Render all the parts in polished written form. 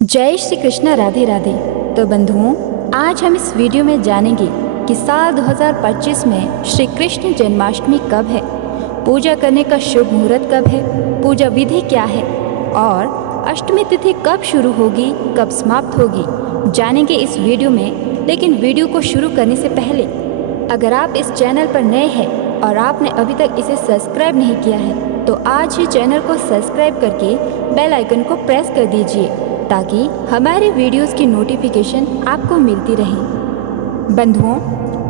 जय श्री कृष्ण, राधे राधे। तो बंधुओं, आज हम इस वीडियो में जानेंगे कि साल 2025 में श्री कृष्ण जन्माष्टमी कब है, पूजा करने का शुभ मुहूर्त कब है, पूजा विधि क्या है और अष्टमी तिथि कब शुरू होगी, कब समाप्त होगी, जानेंगे इस वीडियो में। लेकिन वीडियो को शुरू करने से पहले अगर आप इस चैनल पर नए हैं और आपने अभी तक इसे सब्सक्राइब नहीं किया है तो आज ही चैनल को सब्सक्राइब करके बेल आइकन को प्रेस कर दीजिए ताकि हमारे वीडियोस की नोटिफिकेशन आपको मिलती रहे। बंधुओं,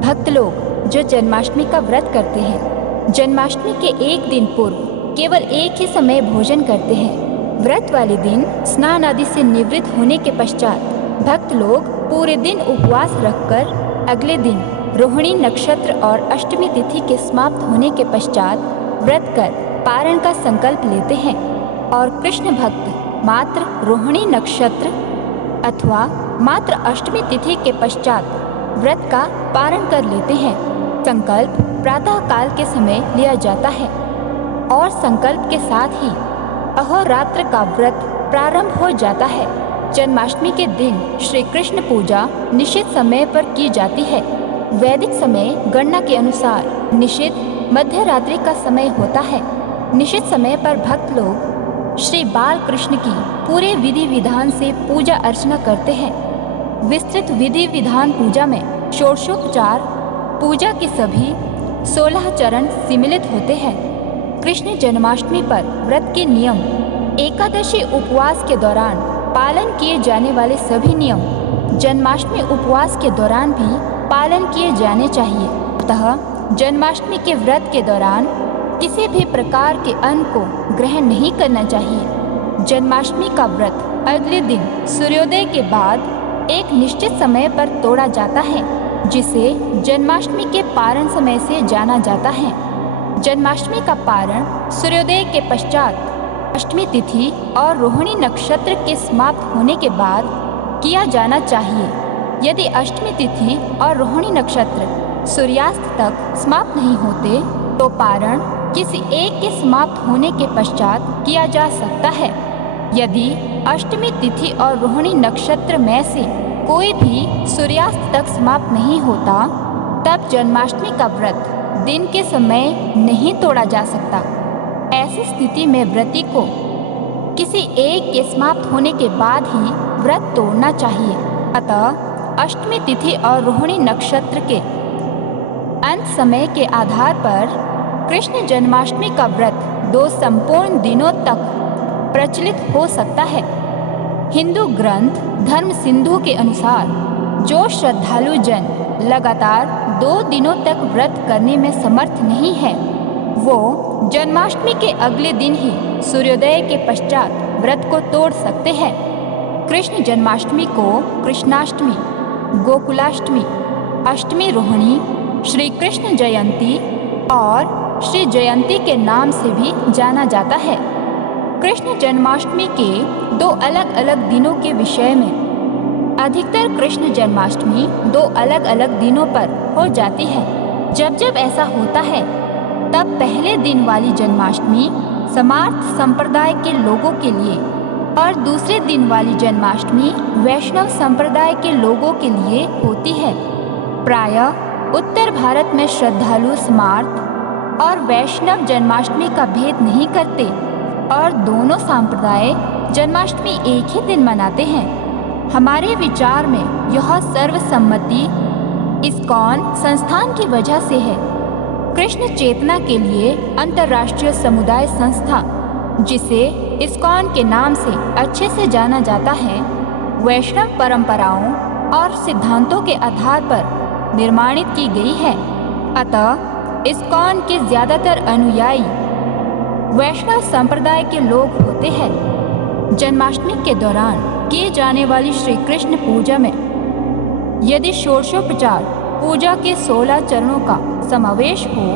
भक्त लोग जो जन्माष्टमी का व्रत करते हैं, जन्माष्टमी के एक दिन पूर्व केवल एक ही समय भोजन करते हैं। व्रत वाले दिन स्नान आदि से निवृत्त होने के पश्चात भक्त लोग पूरे दिन उपवास रखकर अगले दिन रोहिणी नक्षत्र और अष्टमी तिथि के समाप्त होने के पश्चात व्रत कर पारण का संकल्प लेते हैं और कृष्ण भक्त मात्र रोहिणी नक्षत्र अथवा मात्र अष्टमी तिथि के पश्चात व्रत का पारण कर लेते हैं। संकल्प प्रातः काल के समय लिया जाता है और संकल्प के साथ ही अहोरात्र का व्रत प्रारंभ हो जाता है। जन्माष्टमी के दिन श्री कृष्ण पूजा निश्चित समय पर की जाती है। वैदिक समय गणना के अनुसार निश्चित मध्य रात्रि का समय होता है। निश्चित समय पर भक्त लोग श्री बाल कृष्ण की पूरे विधि विधान से पूजा अर्चना करते हैं। विस्तृत विधि विधान पूजा में षोडशोपचार पूजा के सभी 16 चरण सम्मिलित होते हैं। कृष्ण जन्माष्टमी पर व्रत के नियम, एकादशी उपवास के दौरान पालन किए जाने वाले सभी नियम जन्माष्टमी उपवास के दौरान भी पालन किए जाने चाहिए। अतः जन्माष्टमी के व्रत के दौरान किसी भी प्रकार के अन्न को ग्रहण नहीं करना चाहिए। जन्माष्टमी का व्रत अगले दिन सूर्योदय के बाद एक निश्चित समय पर तोड़ा जाता है, जिसे जन्माष्टमी के पारण समय से जाना जाता है। जन्माष्टमी का पारण सूर्योदय के पश्चात अष्टमी तिथि और रोहिणी नक्षत्र के समाप्त होने के बाद किया जाना चाहिए। यदि अष्टमी तिथि और रोहिणी नक्षत्र सूर्यास्त तक समाप्त नहीं होते तो पारण किसी एक के समाप्त होने के पश्चात किया जा सकता है। यदि अष्टमी तिथि और रोहिणी नक्षत्र में से कोई भी सूर्यास्त तक समाप्त नहीं होता तब जन्माष्टमी का व्रत दिन के समय नहीं तोड़ा जा सकता। ऐसी स्थिति में व्रती को किसी एक के समाप्त होने के बाद ही व्रत तोड़ना चाहिए। अतः अष्टमी तिथि और रोहिणी नक्षत्र के अंत समय के आधार पर कृष्ण जन्माष्टमी का व्रत 2 संपूर्ण दिनों तक प्रचलित हो सकता है। हिंदू ग्रंथ धर्म सिंधु के अनुसार जो श्रद्धालु जन लगातार 2 दिनों तक व्रत करने में समर्थ नहीं है वो जन्माष्टमी के अगले दिन ही सूर्योदय के पश्चात व्रत को तोड़ सकते हैं। कृष्ण जन्माष्टमी को कृष्णाष्टमी, गोकुलाष्टमी, अष्टमी रोहिणी, श्री कृष्ण जयंती और श्री जयंती के नाम से भी जाना जाता है। कृष्ण जन्माष्टमी के 2 अलग अलग दिनों के विषय में अधिकतर कृष्ण जन्माष्टमी 2 अलग अलग दिनों पर हो जाती है। जब जब ऐसा होता है तब पहले दिन वाली जन्माष्टमी समार्थ संप्रदाय के लोगों के लिए और दूसरे दिन वाली जन्माष्टमी वैष्णव संप्रदाय के लोगों के लिए होती है। प्रायः उत्तर भारत में श्रद्धालु समार्थ और वैष्णव जन्माष्टमी का भेद नहीं करते और दोनों संप्रदाय जन्माष्टमी एक ही दिन मनाते हैं। हमारे विचार में यह सर्वसम्मति इस्कॉन संस्थान की वजह से है। कृष्ण चेतना के लिए अंतर्राष्ट्रीय समुदाय संस्था, जिसे इस्कॉन के नाम से अच्छे से जाना जाता है, वैष्णव परंपराओं और सिद्धांतों के आधार पर निर्माणित की गई है। अतः इस्कॉन के ज्यादातर अनुयायी वैष्णव संप्रदाय के लोग होते हैं। जन्माष्टमी के दौरान किए जाने वाली श्री कृष्ण पूजा में यदि षोडशोपचार पूजा के 16 चरणों का समावेश हो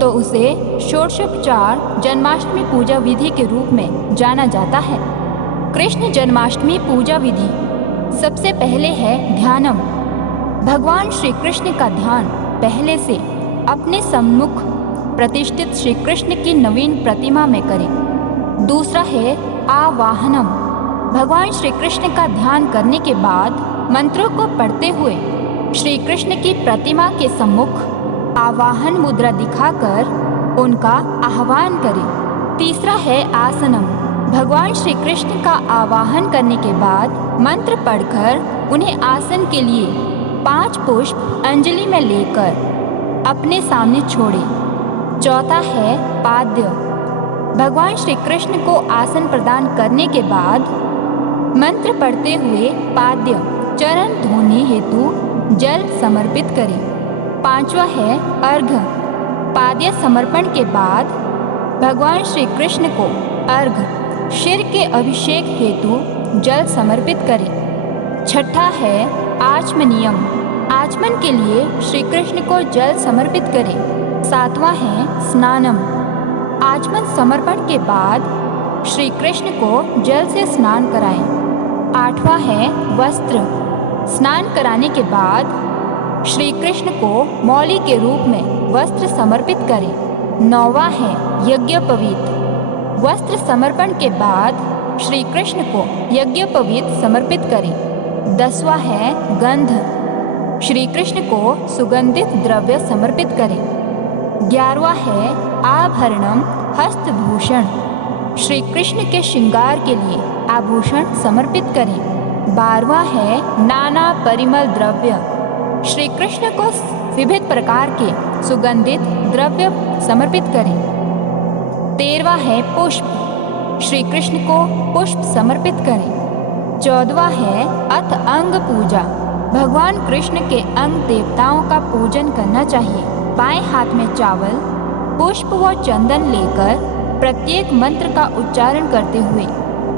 तो उसे षोडशोपचार जन्माष्टमी पूजा विधि के रूप में जाना जाता है। कृष्ण जन्माष्टमी पूजा विधि सबसे पहले है ध्यानम। भगवान श्री कृष्ण का ध्यान पहले से अपने सम्मुख प्रतिष्ठित श्री कृष्ण की नवीन प्रतिमा में करें। दूसरा है आवाहनम। भगवान श्री कृष्ण का ध्यान करने के बाद मंत्रों को पढ़ते हुए श्री कृष्ण की प्रतिमा के सम्मुख आवाहन मुद्रा दिखाकर उनका आह्वान करें। तीसरा है आसनम। भगवान श्री कृष्ण का आवाहन करने के बाद मंत्र पढ़कर उन्हें आसन के लिए 5 पुष्प अंजलि में लेकर अपने सामने छोड़े। चौथा है पाद्य। भगवान श्री कृष्ण को आसन प्रदान करने के बाद मंत्र पढ़ते हुए पाद्य चरण धोने हेतु जल समर्पित करें। पांचवा है अर्घ्य। पाद्य समर्पण के बाद भगवान श्री कृष्ण को अर्घ्य शिर के अभिषेक हेतु जल समर्पित करें। छठा है आचमनियम। आचमन के लिए श्री कृष्ण को जल समर्पित करें। सातवां है स्नानम। आचमन समर्पण के बाद श्री कृष्ण को जल से स्नान कराएं। आठवां है वस्त्र। स्नान कराने के बाद श्री कृष्ण को मौली के रूप में वस्त्र समर्पित करें। नौवां है यज्ञोपवीत। वस्त्र समर्पण के बाद श्री कृष्ण को यज्ञोपवीत समर्पित करें। 10वां है गंध। श्री कृष्ण को सुगंधित द्रव्य समर्पित करें। 11वां है आभरणम हस्तभूषण। श्री कृष्ण के श्रृंगार के लिए आभूषण समर्पित करें। 12वां है नाना परिमल द्रव्य। श्री कृष्ण को विविध प्रकार के सुगंधित द्रव्य समर्पित करें। 13वां है पुष्प। श्री कृष्ण को पुष्प समर्पित करें। 14वां है अथ अंग पूजा। भगवान कृष्ण के अंग देवताओं का पूजन करना चाहिए। बाएं हाथ में चावल, पुष्प व चंदन लेकर प्रत्येक मंत्र का उच्चारण करते हुए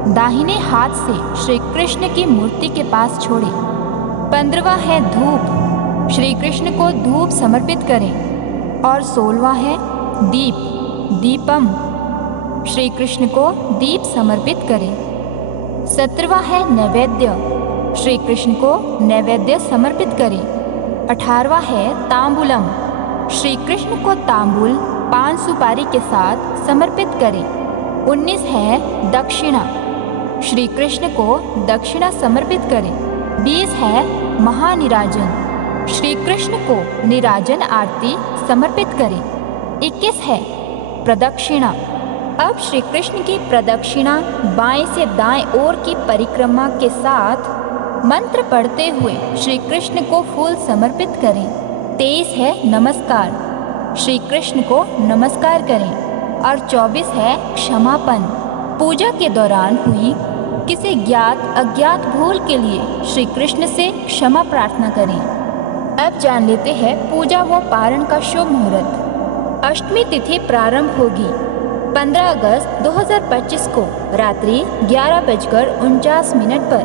दाहिने हाथ से श्री कृष्ण की मूर्ति के पास छोड़े। 15वां है धूप। श्री कृष्ण को धूप समर्पित करें। और 16वां है दीप, दीपम। श्री कृष्ण को दीप समर्पित करें। 17वां है नैवेद्य। श्री कृष्ण को नैवेद्य समर्पित करें। 18वां है तांबूलम। श्री कृष्ण को तांबूल पान सुपारी के साथ समर्पित करें। 19 है दक्षिणा। श्री कृष्ण को दक्षिणा समर्पित करें। 20 है महानिराजन। श्री कृष्ण को निराजन आरती समर्पित करें। 21 है प्रदक्षिणा। अब श्री कृष्ण की प्रदक्षिणा बाएं से दाएं ओर की परिक्रमा के साथ मंत्र पढ़ते हुए श्री कृष्ण को फूल समर्पित करें। 23 है नमस्कार। श्री कृष्ण को नमस्कार करें। और 24 है क्षमापन। पूजा के दौरान हुई किसी ज्ञात अज्ञात भूल के लिए श्री कृष्ण से क्षमा प्रार्थना करें। अब जान लेते हैं पूजा व पारण का शुभ मुहूर्त। अष्टमी तिथि प्रारंभ होगी 15 अगस्त 2025 को रात्रि 11:49 पर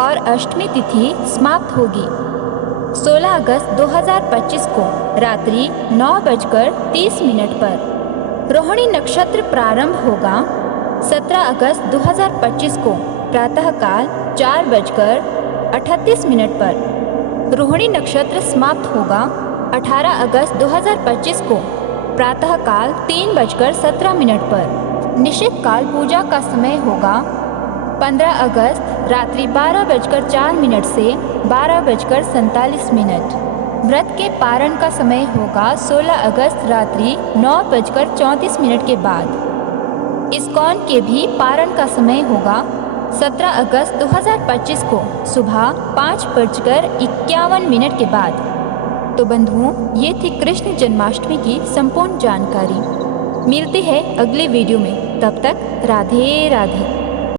और अष्टमी तिथि समाप्त होगी 16 अगस्त 2025 को रात्रि 9:30 पर। रोहिणी नक्षत्र प्रारंभ होगा 17 अगस्त 2025 को प्रातःकाल 4:38 पर। रोहिणी नक्षत्र समाप्त होगा 18 अगस्त 2025 को प्रातःकाल 3:17 पर। निश्चित काल पूजा का समय होगा 15 अगस्त रात्रि 12:04 से 12:47। व्रत के पारण का समय होगा 16 अगस्त रात्रि 9:34 के बाद। इस्कॉन के भी पारण का समय होगा 17 अगस्त 2025 को सुबह 5:51 के बाद। तो बंधुओं, ये थी कृष्ण जन्माष्टमी की संपूर्ण जानकारी। मिलते हैं अगले वीडियो में। तब तक राधे राधे।